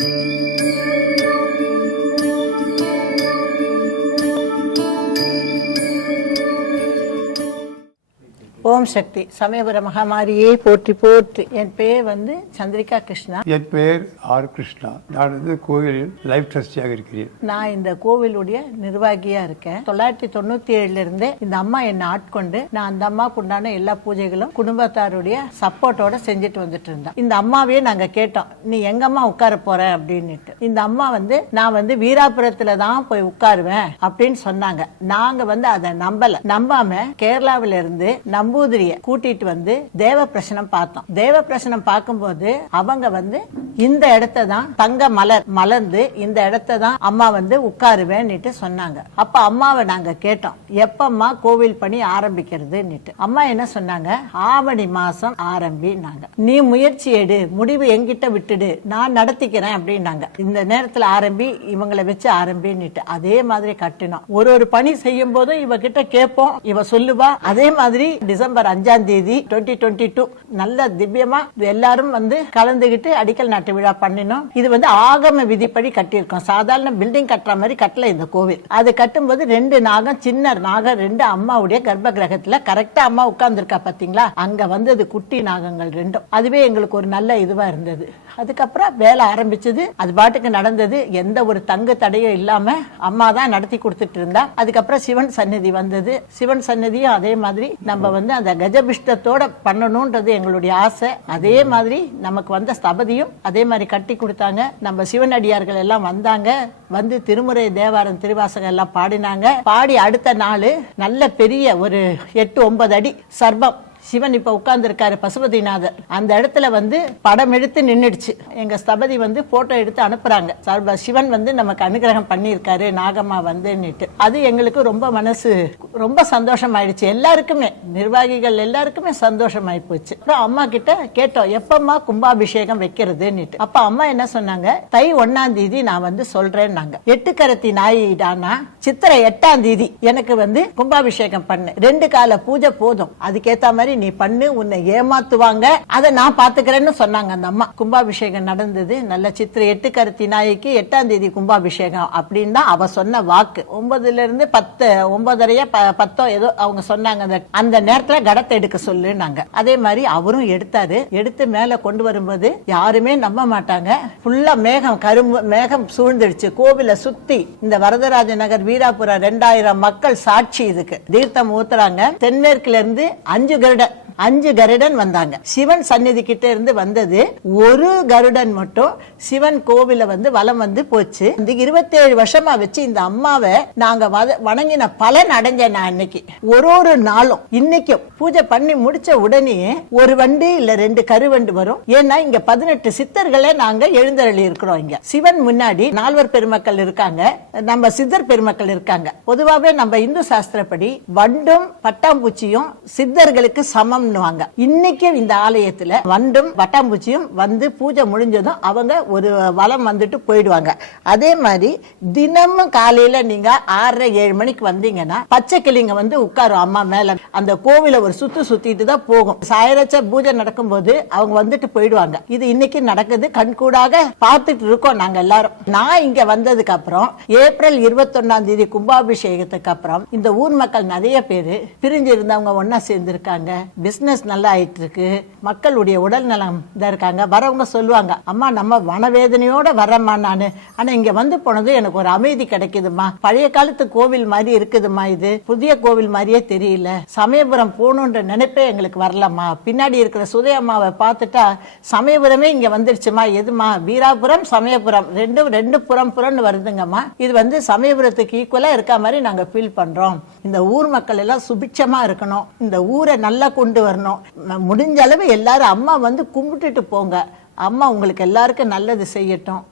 Thank you. ஓம் சக்தி. சமயபுர மகாமாரியே போற்றி போற்றி. என் பேர் வந்து சந்திரிகா கிருஷ்ணா. என் பெயர் ஆர் கிருஷ்ணா. நான் வந்து கோயிலில் லைஃப் ட்ரஸ்டியாக இருக்கிறேன். நான் இந்த கோவிலுடைய நிர்வாகியா இருக்கேன். தொள்ளாயிரத்தி தொண்ணூத்தி ஏழுல இருந்தே இந்த அம்மா என்னை ஆட்கொண்டு நான் அந்த அம்மாவுக்கு உண்டான எல்லா பூஜைகளும் குடும்பத்தாருடைய சப்போர்ட்டோட செஞ்சுட்டு வந்துட்டு இருந்தேன். இந்த அம்மாவே நாங்க கேட்டோம் நீ எங்க அம்மா உட்கார போற? அப்படின்னுட்டு. இந்த அம்மா வந்து நான் வந்து வீராபுரத்துல தான் போய் உட்காருவேன் அப்படின்னு சொன்னாங்க. நாங்க வந்து அதை நம்பல. நம்பாம கேரளாவில இருந்து நம்பூதிரிய கூட்டிட்டு வந்து தேவ பிரசனம் பார்த்தோம். தேவ பிரசனம் பார்க்கும்போது அவங்க வந்து இந்த இடத்த தான் தங்க மலர் மலர்ந்து இந்த இடத்த தான் அம்மா வந்து உட்காருவேன்னுட்டு சொன்னாங்க. அப்ப அம்மாவை நாங்க கேட்டோம். எப்பம்மா கோவில் பணி ஆரம்பிக்கிறதுன்னுட்டு. அம்மா என்ன சொன்னாங்க? ஆவணி மாசம் ஆரம்பினாங்க நீ முயற்சி எடு. முடிவு என்கிட்ட விட்டுடு. நான் நடத்திக்கிறேன் அப்படின்னாங்க. இந்த நேரத்துல ஆரம்பி இவங்களை வச்சு ஆரம்பின்னுட்டு. அதே மாதிரி கட்டினோம். ஒரு ஒரு பணி செய்யும் போதும் இவகிட்ட கேட்போம். இவ சொல்லுவா. அதே மாதிரி டிசம்பர் அஞ்சாம் தேதி டுவெண்ட்டி டுவெண்ட்டி டூ நல்ல திவ்யமா எல்லாரும் வந்து கலந்துகிட்டு அடிக்கல் நாட்டு விழா பண்ணினோம். இது வந்து ஆகம விதிப்படி கட்டியிருக்கோம். சாதாரண பில்டிங் கட்டுற மாதிரி கட்டல இந்த கோவில். அது கட்டும்போது ரெண்டு நாகம் சின்ன நாகம் ரெண்டு அம்மாவுடைய கர்ப்ப கிரகத்துல கரெக்டா அம்மா உட்கார்ந்துருக்கா பாத்தீங்களா? அங்க வந்தது குட்டி நாகங்கள் ரெண்டும். அதுவே எங்களுக்கு ஒரு நல்ல இதுவா இருந்தது. அதுக்கப்புறம் வேலை ஆரம்பிச்சது. அது பாட்டுக்கு நடந்தது. எந்த ஒரு தங்கு தடையும் இல்லாம அம்மா தான் நடத்தி கொடுத்துட்டு இருந்தா. அதுக்கப்புறம் சிவன் சன்னதி வந்தது. சிவன் சன்னதியும் அதே மாதிரி நம்ம வந்து அந்த கஜபிஷ்டத்தோட பண்ணணும்ன்றது எங்களுடைய ஆசை. அதே மாதிரி நமக்கு வந்த ஸ்தபதியும் அதே மாதிரி கட்டி கொடுத்தாங்க. நம்ம சிவனடியார்கள் எல்லாம் வந்தாங்க. வந்து திருமுறை தேவாரம் திருவாசகம் எல்லாம் பாடினாங்க. பாடி அடுத்த நாள் நல்ல பெரிய ஒரு எட்டு ஒன்பது அடி சர்பம் சிவன் இப்ப உட்கார்ந்துருக்காரு பசுபதிநாதர் அந்த இடத்துல வந்து படம் எடுத்து நின்றுடுச்சு எங்க ஸ்தபதி வந்து போட்டோ எடுத்து அனுப்புறாங்க. சர்வ சிவன் வந்து நமக்கு அனுகிரகம் பண்ணியிருக்காரு நாகம்மா வந்துன்னுட்டு. அது எங்களுக்கு ரொம்ப மனசு ரொம்ப சந்தோஷம் ஆயிடுச்சு எல்லாருக்குமே நிர்வாகிகள் எல்லாருக்குமே சந்தோஷம் ஆயி போச்சு. அப்புறம் அம்மா கிட்ட கேட்டோம் எப்பம்மா கும்பாபிஷேகம் வைக்கிறதுன்னுட்டு. அப்ப அம்மா என்ன சொன்னாங்க தை ஒன்னாம் தேதி நான் வந்து சொல்றேன்னாங்க. எட்டு கரத்தி நாயிடானா சித்திரை எட்டாம் தேதி எனக்கு வந்து கும்பாபிஷேகம் பண்ணு. ரெண்டு கால பூஜை போதும். அதுக்கேத்த மாதிரி மாதிரி நீ பண்ணு உன்னை ஏமாத்துவாங்க. அதை நான் பாத்துக்கிறேன்னு சொன்னாங்க அந்த அம்மா. கும்பாபிஷேகம் நடந்தது. நல்ல சித்திரை எட்டு கருத்தி நாய்க்கு எட்டாம் தேதி கும்பாபிஷேகம் அப்படின்னு தான் அவ சொன்ன வாக்கு. ஒன்பதுல இருந்து பத்து ஒன்பதரைய பத்தோ ஏதோ அவங்க சொன்னாங்க. அந்த நேரத்துல கடத்தை எடுக்க சொல்லுனாங்க அதே மாதிரி அவரும் எடுத்தாரு. எடுத்து மேல கொண்டு வரும்போது யாருமே நம்ப மாட்டாங்க. ஃபுல்லா மேகம் கரும்பு மேகம் சூழ்ந்துடுச்சு. கோவில சுத்தி இந்த வரதராஜ நகர் வீராபுரம் ரெண்டாயிரம் மக்கள் சாட்சி இதுக்கு. தீர்த்தம் ஊத்துறாங்க. தென்மேற்குல இருந்து அஞ்சு கருட அஞ்சு கருடன் வந்தாங்க. சிவன் சந்நிதி கிட்ட இருந்து வந்தது ஒரு கருடன் மட்டும். சிவன் கோவில வந்து வலம் வந்து போச்சு. இந்த இருபத்தேழு வருஷமா வச்சு இந்த அம்மாவை நாங்க வத- வணங்கின பலன் அடைஞ்சேன் நான் இன்னைக்கு. ஒரு ஒரு நாளும் இன்னைக்கும் பூஜை பண்ணி முடிச்ச உடனே ஒரு வண்டு இல்ல ரெண்டு கருவண்டு வரும். ஏன்னா இங்க பதினெட்டு சித்தர்களே நாங்க எழுந்தருளி இருக்கிறோம் இங்க. சிவன் முன்னாடி நால்வர் பெருமக்கள் இருக்காங்க. நம்ம சித்தர் பெருமக்கள் இருக்காங்க. பொதுவாகவே நம்ம இந்து சாஸ்திரப்படி வண்டும் பட்டாம்பூச்சியும் சித்தர்களுக்கு சமம் சமம்னுவாங்க இன்னைக்கு இந்த ஆலயத்துல வண்டும் வட்டாம்பூச்சியும் வந்து பூஜை முடிஞ்சதும் அவங்க ஒரு வலம் வந்துட்டு போயிடுவாங்க. அதே மாதிரி தினமும் காலையில நீங்க ஆறரை ஏழு மணிக்கு வந்தீங்கன்னா பச்சை கிளிங்க வந்து உட்காரும் அம்மா மேல. அந்த கோவில ஒரு சுத்து சுத்திட்டு தான் போகும். சாயரச்ச பூஜை நடக்கும்போது அவங்க வந்துட்டு போயிடுவாங்க. இது இன்னைக்கு நடக்குது. கண்கூடாக பார்த்துட்டு இருக்கோம் நாங்க எல்லாரும். நான் இங்க வந்ததுக்கு அப்புறம் ஏப்ரல் இருபத்தொன்னாம் தேதி கும்பாபிஷேகத்துக்கு அப்புறம் இந்த ஊர் மக்கள் நிறைய பேரு பிரிஞ்சு இருந்தவங்க ஒன்னா சேர்ந்திருக்காங்க. பிஸ்னஸ் நல்லா ஆயிட்டு இருக்கு மக்களுடைய உடல் நலம் இதாக இருக்காங்க. வரவங்க சொல்லுவாங்க அம்மா நம்ம மனவேதனையோட வரேம்மா நான். ஆனா இங்க வந்து போனது எனக்கு ஒரு அமைதி கிடைக்குதுமா பழைய காலத்து கோவில் மாதிரி இருக்குதுமா இது. புதிய கோவில் மாதிரியே தெரியல. சமயபுரம் போகணுன்ற நினைப்பே எங்களுக்கு வரலம்மா. பின்னாடி இருக்கிற சுதையம்மாவை பார்த்துட்டா சமயபுரமே இங்க வந்துருச்சுமா எதுமா வீராபுரம் சமயபுரம். ரெண்டும் ரெண்டு புறம் புறம்னு வருதுங்கம்மா. இது வந்து சமயபுரத்துக்கு ஈக்குவலா இருக்க மாதிரி நாங்க ஃபீல் பண்றோம். இந்த ஊர் மக்கள் எல்லாம் சுபிட்சமா இருக்கணும். இந்த ஊரை நல்லா கொண்டு வரணும். முடிஞ்ச அளவு எல்லாரும் அம்மா வந்து கும்பிட்டுட்டு போங்க. அம்மா உங்களுக்கு எல்லாருக்கும் நல்லது செய்யட்டும்.